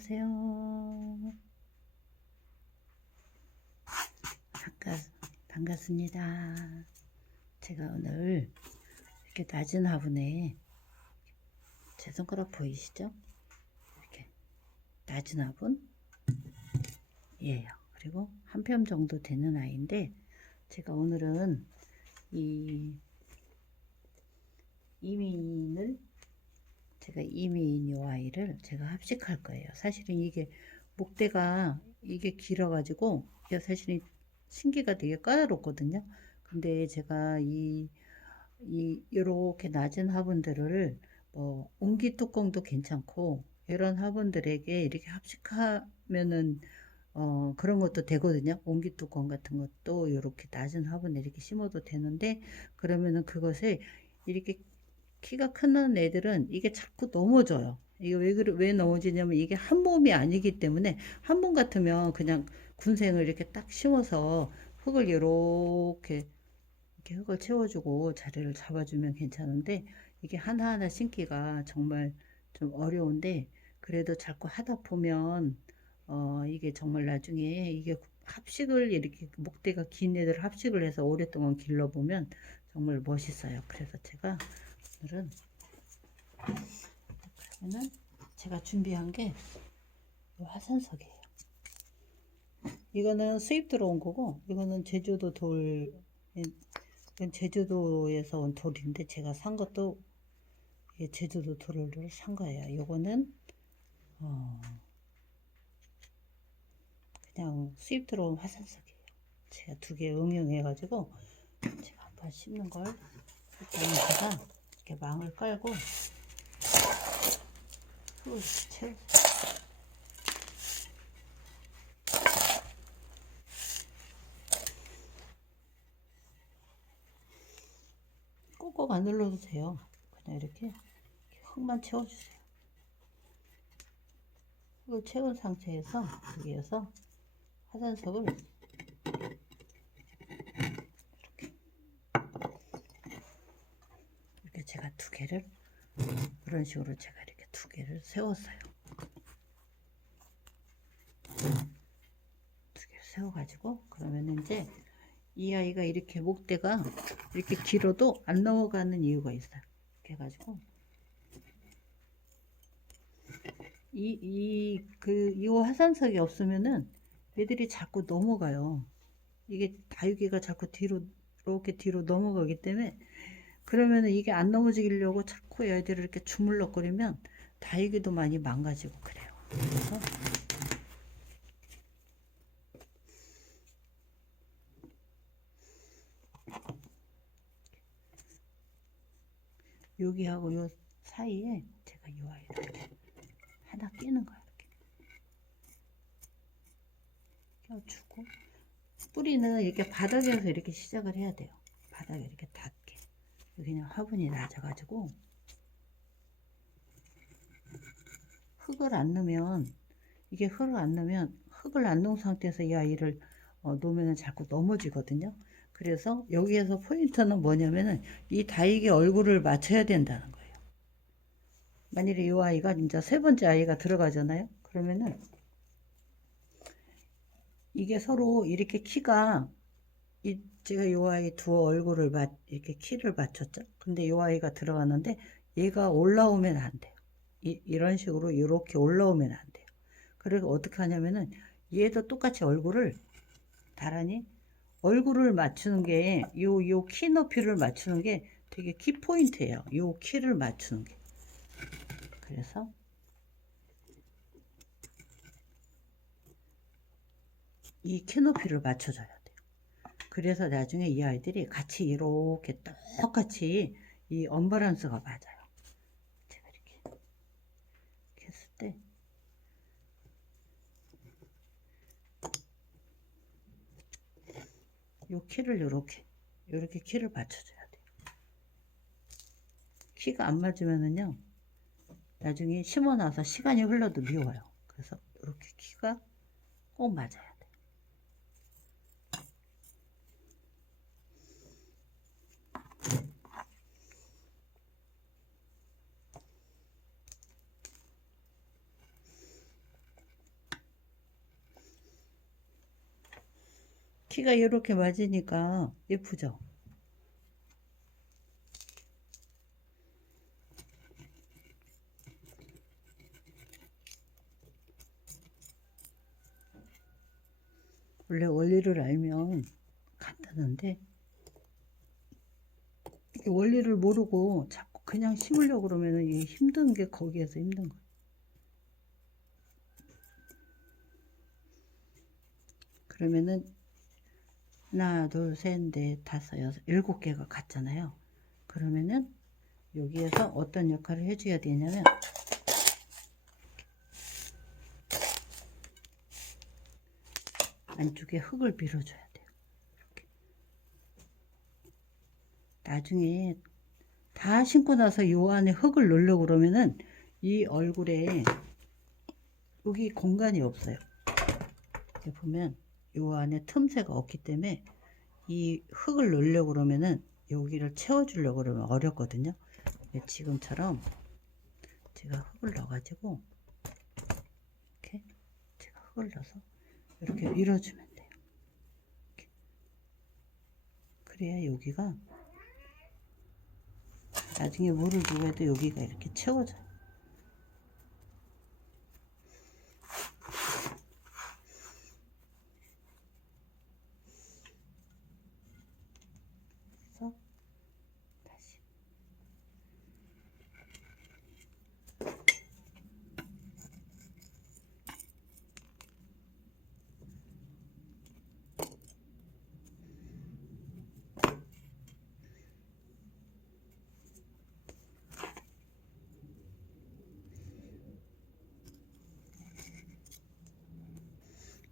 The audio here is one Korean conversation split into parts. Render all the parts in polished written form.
안녕하세요. 반갑습니다. 제가 오늘 이렇게 낮은 화분에 제 손가락 보이시죠? 이렇게 낮은 화분 예요. 그리고 한 뼘 정도 되는 아이인데 제가 오늘은 이민 요 아이를 제가 합식할 거예요. 사실은 이게 목대가 이게 길어가지고 이게 사실은 신기가 되게 까다롭거든요. 근데 제가 이렇게 낮은 화분들을 뭐 옹기 뚜껑도 괜찮고 이런 화분들에게 이렇게 합식하면은 그런 것도 되거든요. 옹기 뚜껑 같은 것도 이렇게 낮은 화분에 이렇게 심어도 되는데 그러면은 그것을 이렇게 키가 큰 애들은 이게 자꾸 넘어져요. 이게 왜 넘어지냐면 이게 한 몸이 아니기 때문에 한 몸 같으면 그냥 군생을 이렇게 딱 심어서 흙을 이렇게 흙을 채워주고 자리를 잡아주면 괜찮은데 이게 하나하나 심기가 정말 좀 어려운데 그래도 자꾸 하다 보면 이게 정말 나중에 이게 합식을 이렇게 목대가 긴 애들 합식을 해서 오랫동안 길러보면 정말 멋있어요. 그래서 제가 오늘은 그러면은 제가 준비한 게 화산석이에요. 이거는 수입 들어온 거고 이거는 제주도 돌, 이건 제주도에서 온 돌인데 제가 산 것도 이게 제주도 돌을 산 거예요. 요거는 그냥 수입 들어온 화산석이에요. 제가 두 개 응용해 가지고 제가 한번 심는 걸 일단 제가 이렇게 망을 깔고 흙을 채워 꼭꼭 안 눌러도 돼요. 그냥 이렇게 흙만 채워주세요. 흙을 채운 상태에서 여기에서 화산석을 이렇게 제가 두 개를 이런 식으로 제가 이렇게 두 개를 세웠어요. 두 개 세워가지고 그러면 이제 이 아이가 이렇게 목대가 이렇게 길어도 안 넘어가는 이유가 있어요. 이렇게 해가지고 이 화산석이 없으면은 애들이 자꾸 넘어가요. 이게 다육이가 자꾸 뒤로 이렇게 뒤로 넘어가기 때문에 그러면은 이게 안 넘어지려고 자꾸 애들을 이렇게 주물럭거리면 다육이도 많이 망가지고 그래요. 그래서 여기하고 요 사이에 제가 요 아이를 이렇게 하나 끼는 거야. 이렇게 껴주고 뿌리는 이렇게 바닥에서 이렇게 시작을 해야 돼요. 바닥에 이렇게 닿게. 그냥 화분이 낮아가지고 흙을 안 넣으면 이게 흙을 안 넣은 상태에서 이 아이를 놓으면 자꾸 넘어지거든요. 그래서 여기에서 포인트는 뭐냐면은 이 다육이 얼굴을 맞춰야 된다는 거예요. 만일에 이 아이가 이제 세 번째 아이가 들어가잖아요. 그러면은 이게 서로 이렇게 키가 제가 이 아이 두 얼굴을 이렇게 키를 맞췄죠. 근데 이 아이가 들어가는데 얘가 올라오면 안 돼요. 이런 식으로 이렇게 올라오면 안 돼요. 그리고 어떻게 하냐면은 얘도 똑같이 나란히 얼굴을 맞추는 게 요 키 높이를 맞추는 게 되게 키 포인트예요. 요 키를 맞추는 게. 그래서 이 키 높이를 맞춰줘야 돼요. 그래서 나중에 이 아이들이 같이 이렇게 똑같이 이 언밸런스가 맞아요. 제가 이렇게 했을 때 요 키를 요렇게 키를 맞춰줘야 돼요. 키가 안 맞으면은요 나중에 심어 놔서 시간이 흘러도 미워요. 그래서 이렇게 키가 꼭 맞아야 돼요. 키가 이렇게 맞으니까 예쁘죠? 원래 원리를 알면 간단한데 이 원리를 모르고 자꾸 그냥 심으려고 그러면은 이게 힘든 게 거기에서 힘든 거예요. 그러면은 하나, 둘, 셋, 넷, 다섯, 여섯, 7개가 같잖아요. 그러면은 여기에서 어떤 역할을 해줘야 되냐면 안쪽에 흙을 밀어줘야 돼요. 이렇게. 나중에 다 심고 나서 요 안에 흙을 넣으려고 그러면은 이 얼굴에 여기 공간이 없어요. 여기 보면 요 안에 틈새가 없기 때문에 이 흙을 넣으려고 그러면은 여기를 채워주려고 그러면 어렵거든요. 지금처럼 제가 흙을 넣어가지고 이렇게 제가 흙을 넣어서 이렇게 밀어주면 돼요. 이렇게. 그래야 여기가 나중에 물을 주고 해도 여기가 이렇게 채워져요. 그래서 다시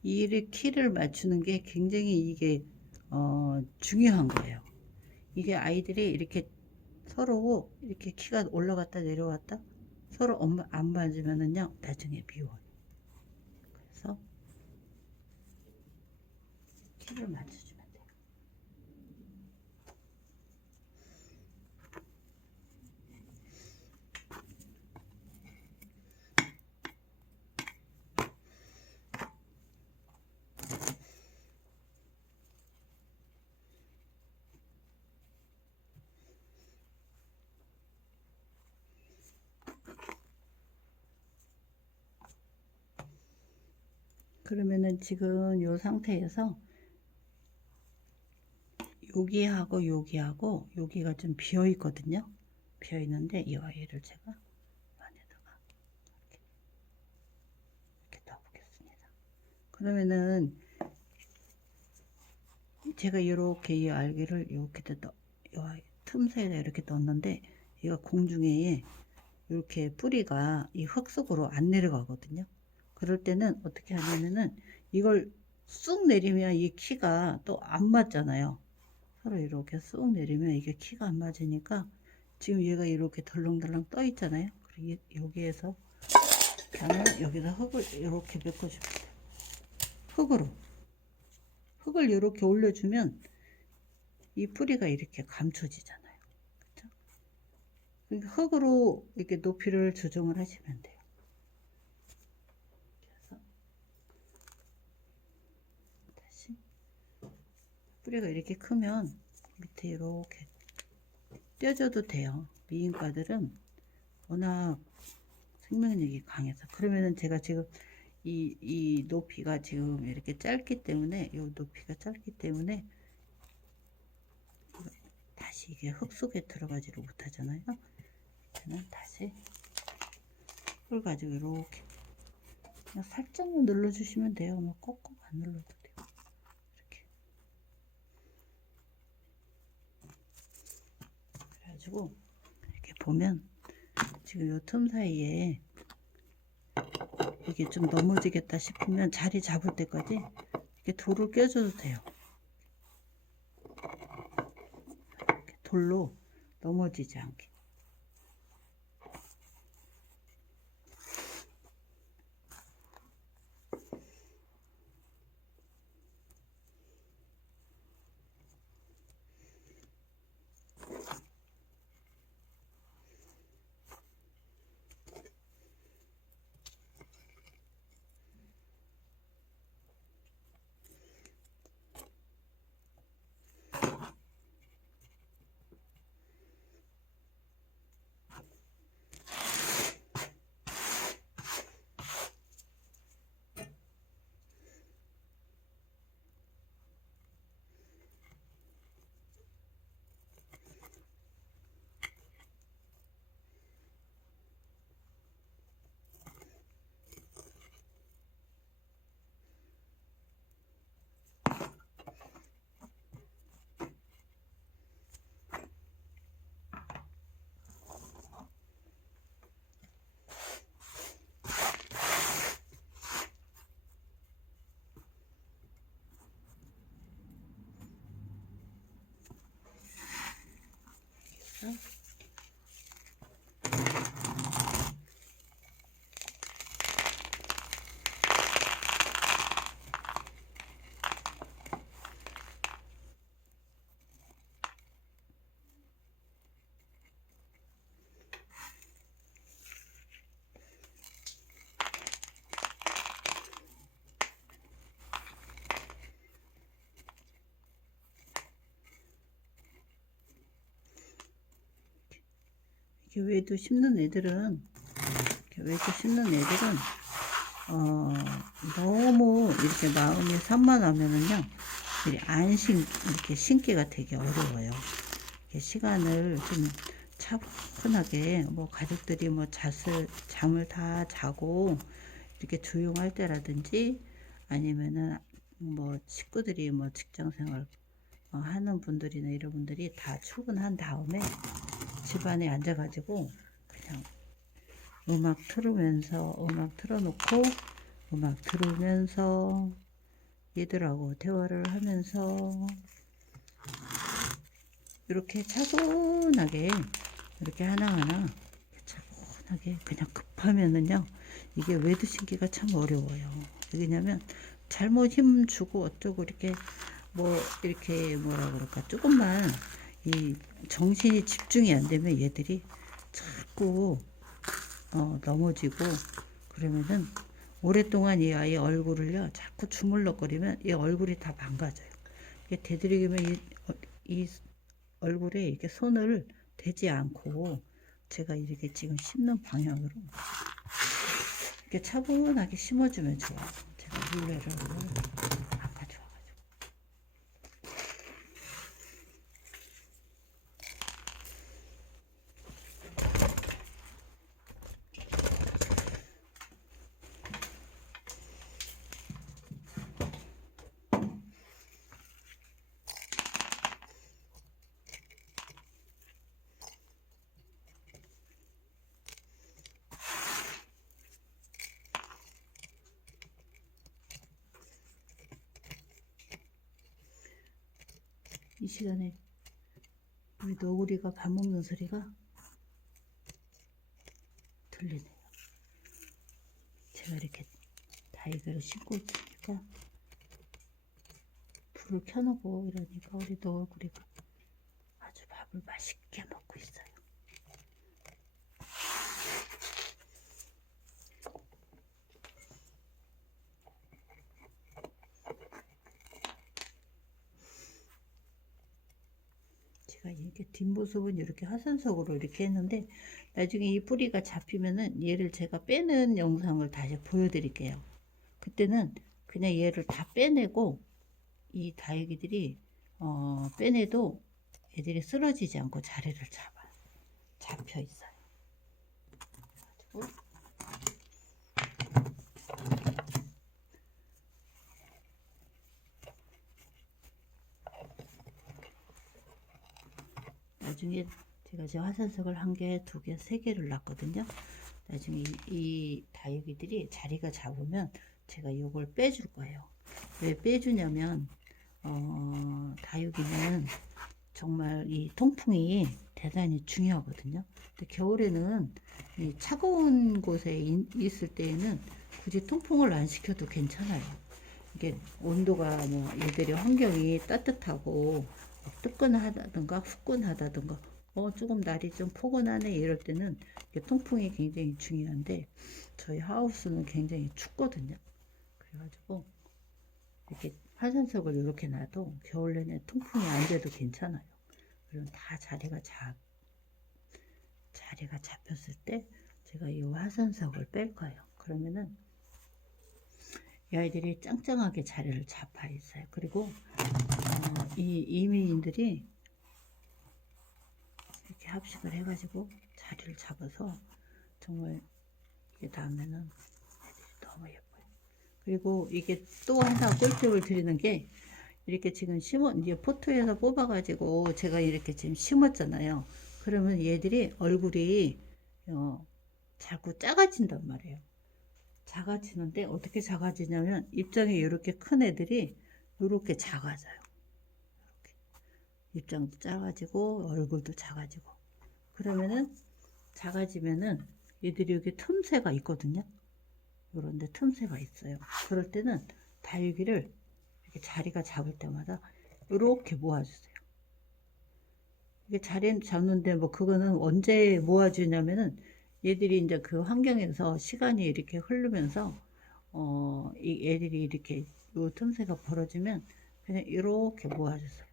이 키를 맞추는 게 굉장히 이게 중요한 거예요. 이게 아이들이 이렇게 서로 이렇게 키가 올라갔다 내려갔다 서로 안 맞으면은요 나중에 미워요. 그래서 키를 맞춰주면 돼요. 그러면은 지금 이 상태에서 여기하고 여기하고 여기가 좀 비어 있거든요. 비어 있는데 이 아이를 제가 안에다가 이렇게 넣어보겠습니다. 그러면은 제가 이렇게 이 알기를 이렇게 틈새에다 이렇게 넣었는데 얘가 공중에 이렇게 뿌리가 이 흙 속으로 안 내려가거든요. 그럴 때는 어떻게 하냐면은 이걸 쑥 내리면 이 키가 또 안 맞잖아요. 서로 이렇게 쑥 내리면 이게 키가 안 맞으니까 지금 얘가 이렇게 덜렁덜렁 떠 있잖아요. 그리고 여기에서 그냥 여기다 흙을 이렇게 메꿔주면 돼요. 흙을 이렇게 올려주면 이 뿌리가 이렇게 감춰지잖아요. 그렇죠? 그러니까 흙으로 이렇게 높이를 조정을 하시면 돼요. 그래서 다시 뿌리가 이렇게 크면 밑에 이렇게 떼줘도 돼요. 미인과들은 워낙 생명력이 강해서. 그러면은 제가 지금 이 높이가 지금 이렇게 짧기 때문에 이 높이가 짧기 때문에 다시 이게 흙 속에 들어가지를 못하잖아요. 저는 다시 흙을 가지고 이렇게 그냥 살짝만 눌러주시면 돼요. 뭐 꼭꼭 안 눌러도 돼요. 이렇게 그래가지고 이렇게 보면 지금 요 틈 사이에 이게 좀 넘어지겠다 싶으면 자리 잡을 때까지 이렇게 돌을 껴줘도 돼요. 이렇게 돌로 넘어지지 않게. 이렇게 외두 심는 애들은, 너무 이렇게 마음이 산만하면은요, 이렇게 심기가 되게 어려워요. 이렇게 시간을 좀 차분하게, 뭐 가족들이 뭐 잠을 다 자고 이렇게 조용할 때라든지, 아니면은 뭐 식구들이 뭐 직장 생활 하는 분들이나 이런 분들이 다 출근한 다음에 집안에 앉아가지고 그냥 음악 틀어놓고 음악 들으면서 얘들하고 대화를 하면서 이렇게 차분하게, 이렇게 하나하나 차분하게, 그냥 급하면은요, 이게 외두신기가 참 어려워요. 왜냐면 잘못 힘 주고 어쩌고 이렇게 이렇게 뭐라 그럴까, 조금만 이 정신이 집중이 안 되면 얘들이 자꾸 넘어지고, 그러면은 오랫동안 이 아이 얼굴을요 자꾸 주물럭거리면 이 얼굴이 다 망가져요. 이게 되도록이면 이 얼굴에 이렇게 손을 대지 않고, 제가 이렇게 지금 심는 방향으로 이렇게 차분하게 심어주면 좋아요. 제가 물레를 안 가져와가지고. 이 시간에 우리 너구리가 밥 먹는 소리가 들리네요. 제가 이렇게 다이거를 씻고 있으니까 불을 켜놓고 이러니까 우리 너구리가 아주 밥을 맛있게 먹고 있어요. 제가 이렇게 뒷모습은 이렇게 화산석으로 이렇게 했는데, 나중에 이 뿌리가 잡히면은 얘를 제가 빼는 영상을 다시 보여드릴게요. 그때는 그냥 얘를 다 빼내고, 이 다육이들이 빼내도 애들이 쓰러지지 않고 자리를 잡혀 있어요. 그래가지고 나중에 제가 제 화산석을 1개, 2개, 3개를 놨거든요. 나중에 이 다육이들이 자리가 잡으면 제가 이걸 빼줄 거예요. 왜 빼주냐면 다육이는 정말 이 통풍이 대단히 중요하거든요. 근데 겨울에는 이 차가운 곳에 있을 때에는 굳이 통풍을 안 시켜도 괜찮아요. 이게 온도가 뭐 얘들의 환경이 따뜻하고 뜨끈하다든가 후끈하다든가 조금 날이 좀 포근하네 이럴 때는 통풍이 굉장히 중요한데, 저희 하우스는 굉장히 춥거든요. 그래가지고 이렇게 화산석을 이렇게 놔도 겨울 내내 통풍이 안 돼도 괜찮아요. 그리고 다 자리가 잡혔을 때 제가 이 화산석을 뺄 거예요. 그러면은 이 아이들이 짱짱하게 자리를 잡아 있어요. 그리고 이 이민인들이 이렇게 합식을 해가지고 자리를 잡아서 정말 이게 다음에는 애들이 너무 예뻐요. 그리고 이게 또 하나 꿀팁을 드리는 게, 이렇게 지금 이제 포트에서 뽑아가지고 제가 이렇게 지금 심었잖아요. 그러면 얘들이 얼굴이 자꾸 작아진단 말이에요. 작아지는데 어떻게 작아지냐면, 입장이 이렇게 큰 애들이 이렇게 작아져요. 이렇게. 입장도 작아지고 얼굴도 작아지고. 그러면은 작아지면은 얘들이 여기 틈새가 있거든요. 요런데 틈새가 있어요. 그럴 때는 다육이를 이렇게 자리가 잡을 때마다 이렇게 모아주세요. 이게 자리 잡는데 뭐 그거는 언제 모아주냐면은, 얘들이 이제 그 환경에서 시간이 이렇게 흐르면서 이 애들이 이렇게 요 틈새가 벌어지면 그냥 이렇게 모아주세요.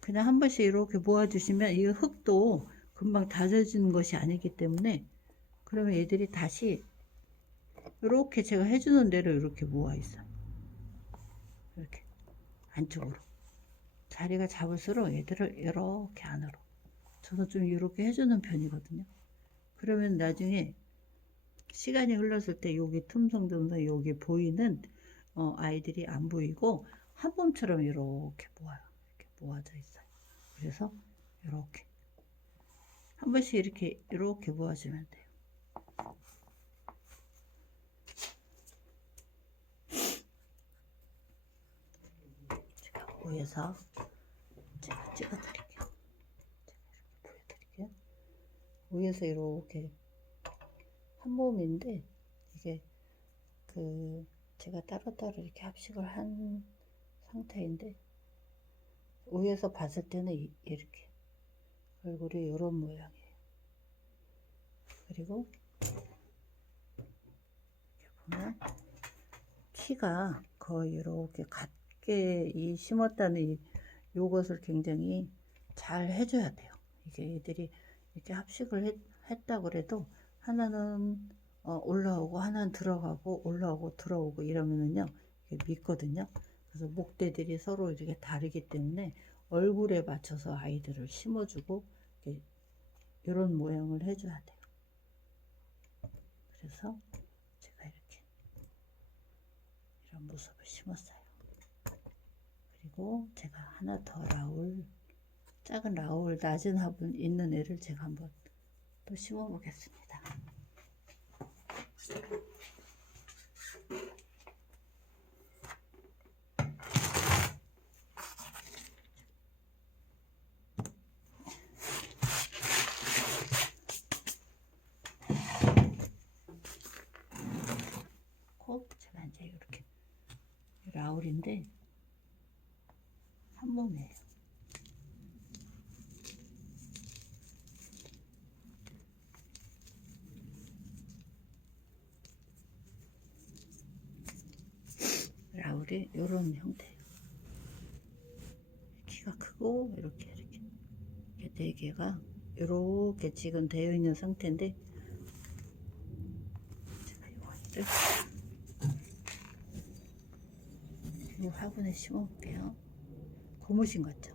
그냥 한 번씩 이렇게 모아주시면 이 흙도 금방 다져지는 것이 아니기 때문에, 그러면 얘들이 다시 이렇게 제가 해주는 대로 이렇게 모아 있어요. 이렇게 안쪽으로 자리가 잡을수록 얘들을 이렇게 안으로, 저도 좀 이렇게 해주는 편이거든요. 그러면 나중에 시간이 흘렀을 때 여기 틈성틈성 여기 보이는 아이들이 안 보이고 한 몸처럼 이렇게 모아요. 이렇게 모아져 있어요. 그래서 이렇게 한 번씩 이렇게 모아주면 돼요. 제가 위에서 제가 찍어드릴게요. 제가 이렇게 보여드릴게요. 위에서 이렇게 한 몸인데, 이게 제가 따로따로 이렇게 합식을 한 상태인데, 위에서 봤을 때는 이렇게 얼굴이 이런 모양이에요. 그리고 이렇게 보면 키가 거의 이렇게 같게 심었다는 요것을 굉장히 잘 해줘야 돼요. 이게 애들이 이렇게 합식을 했다 그래도 하나는 올라오고 하나는 들어가고 올라오고 들어오고 이러면은요 이게 믿거든요. 그래서 목대들이 서로 이렇게 다르기 때문에 얼굴에 맞춰서 아이들을 심어주고 이런 모양을 해줘야 돼요. 그래서 제가 이렇게 이런 모습을 심었어요. 그리고 제가 하나 더 작은 라울 낮은 화분 있는 애를 제가 한번 또 심어 보겠습니다. 제가 이제 이렇게 라울인데 한 몸이에요. 라울이 이런 형태예요. 키가 크고 이렇게 네 개가 이렇게 지금 되어 있는 상태인데, 제가 이거를 이 화분에 심어 볼게요. 고무신 같죠?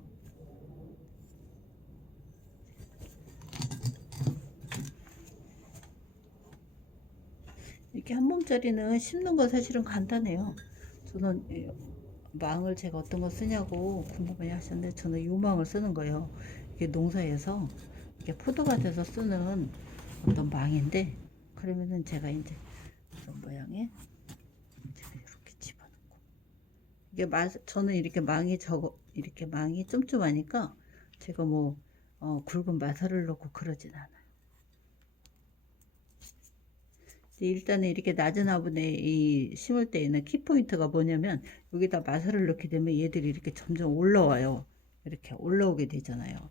이렇게 한 몸짜리는 심는 거 사실은 간단해요. 저는 망을 제가 어떤 거 쓰냐고 궁금 많이 하셨는데, 저는 이 망을 쓰는 거예요. 이게 농사에서 이게 포도밭에서 쓰는 어떤 망인데, 그러면은 제가 이제 이런 모양에 제가 이렇게 집어넣고, 이게 저는 이렇게 이렇게 망이 쫌쫌하니까 제가 뭐 굵은 마사를 넣고 그러진 않아요. 일단은 이렇게 낮은 화분에 심을 때에는 키포인트가 뭐냐면, 여기다 마사를 넣게 되면 얘들이 이렇게 점점 올라와요. 이렇게 올라오게 되잖아요.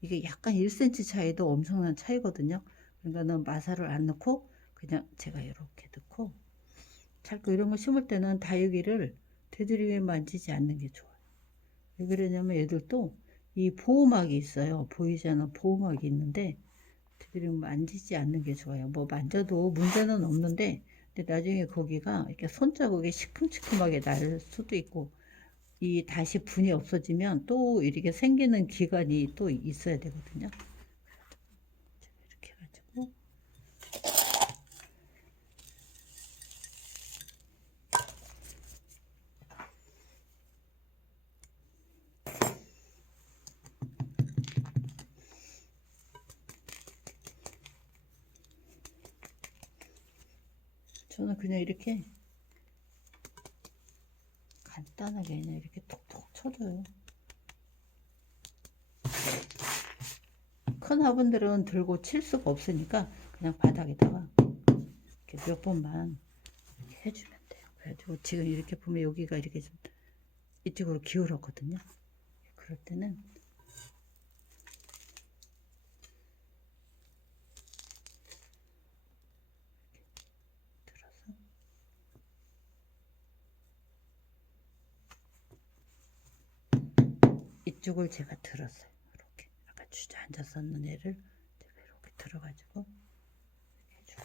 이게 약간 1cm 차이도 엄청난 차이거든요. 그러니까는 마사를 안 넣고 그냥 제가 이렇게 넣고, 자꾸 이런 거 심을 때는 다육이를 되도록이면 만지지 않는 게 좋아요. 왜 그러냐면 얘들도 이 보호막이 있어요. 보이지 않는 보호막이 있는데, 되도록 만지지 않는 게 좋아요. 뭐 만져도 문제는 없는데, 근데 나중에 거기가 이렇게 손자국이 시큼시큼하게 날 수도 있고, 다시 분이 없어지면 또 이렇게 생기는 기간이 또 있어야 되거든요. 이렇게 해가지고 저는 그냥 이렇게 간단하게 그냥 이렇게 톡톡 쳐줘요. 큰 화분들은 들고 칠 수가 없으니까 그냥 바닥에다가 이렇게 몇 번만 이렇게 해주면 돼요. 그래가지고 지금 이렇게 보면 여기가 이렇게 좀 이쪽으로 기울었거든요. 그럴 때는 들어서 이쪽을 제가 들었어요. 이렇게 아까 주저앉았었는 애를 들어가지고 이렇게 해주고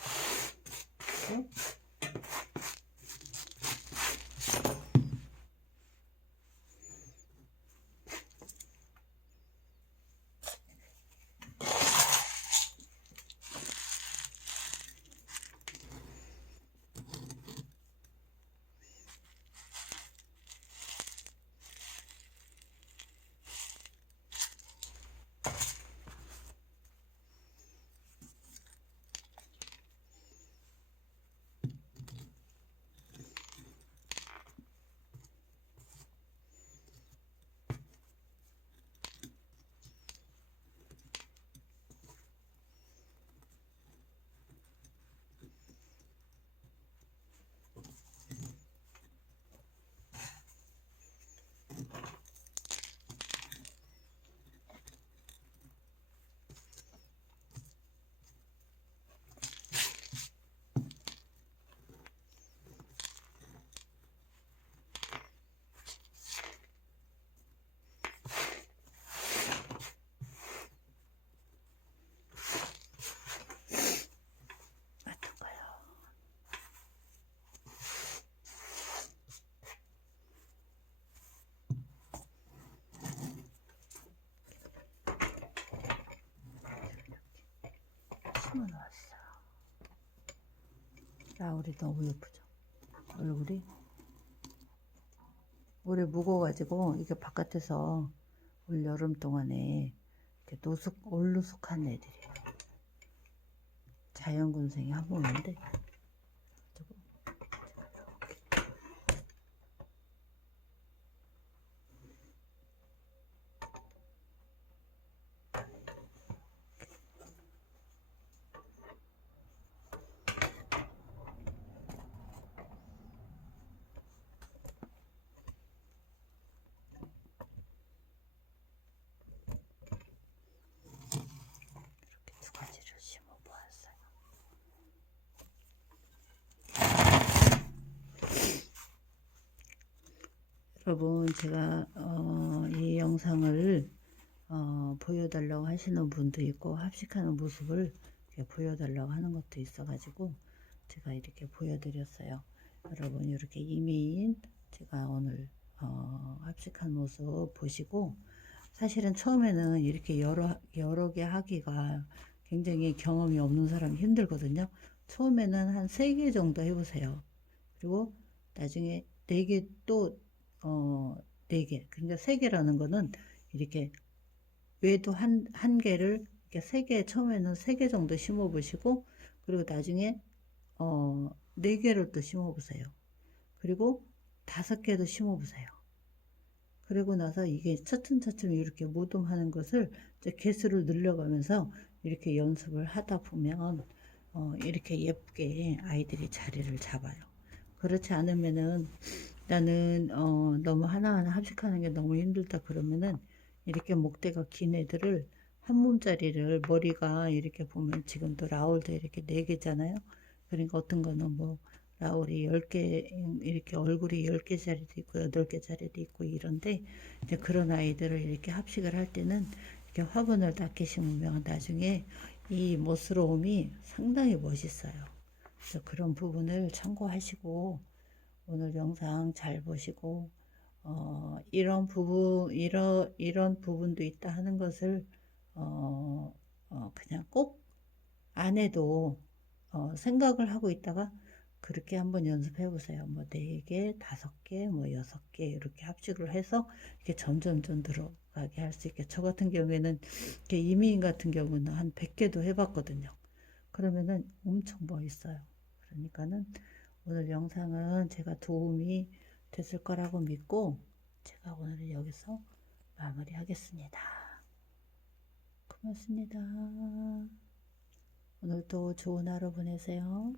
심어놓았어요. 라울이 너무 예쁘죠? 얼굴이 올해 묵어가지고 이게 바깥에서 올 여름 동안에 이렇게 올루숙한 애들이에요. 자연군생이 한 번인데 두 가지를 심어보았어요. 여러분, 제가 이 영상을 보여달라고 하시는 분도 있고 합식하는 모습을 이렇게 보여달라고 하는 것도 있어가지고 제가 이렇게 보여드렸어요. 여러분, 이렇게 이메인 제가 오늘 합식한 모습 보시고, 사실은 처음에는 이렇게 여러 개 하기가 굉장히 경험이 없는 사람이 힘들거든요. 처음에는 한 3개 정도 해보세요. 그리고 나중에 4개 또 4개. 그러니까 3개라는 거는 이렇게 외도 한 개를 이렇게 3개, 처음에는 3개 정도 심어 보시고, 그리고 나중에 4개를 또 심어 보세요. 그리고 5개도 심어 보세요. 그리고 나서 이게 차츰차츰 이렇게 모둠하는 것을 이제 개수를 늘려가면서 이렇게 연습을 하다 보면 이렇게 예쁘게 아이들이 자리를 잡아요. 그렇지 않으면은 나는 너무 하나하나 합식하는 게 너무 힘들다 그러면은 이렇게 목대가 긴 애들을 한 몸짜리를, 머리가 이렇게 보면 지금도 라울도 이렇게 4개잖아요. 그러니까 어떤 거는 뭐 라울이 10개, 이렇게 얼굴이 10개짜리도 있고 8개짜리도 있고 이런데, 이제 그런 아이들을 이렇게 합식을 할 때는 이렇게 화분을 낮게 심으면 나중에 이 멋스러움이 상당히 멋있어요. 그래서 그런 부분을 참고하시고 오늘 영상 잘 보시고 이런 부분도 있다 하는 것을 그냥 꼭 안 해도 생각을 하고 있다가 그렇게 한번 연습해 보세요. 뭐 4개, 5개, 뭐 6개 이렇게 합식을 해서 이렇게 점점점 들어가게 할 수 있게. 저 같은 경우에는 이렇게 이미인 같은 경우는 한 100개도 해봤거든요. 그러면은 엄청 멋있어요. 그러니까는 오늘 영상은 제가 도움이 됐을 거라고 믿고 제가 오늘은 여기서 마무리하겠습니다. 고맙습니다. 오늘도 좋은 하루 보내세요.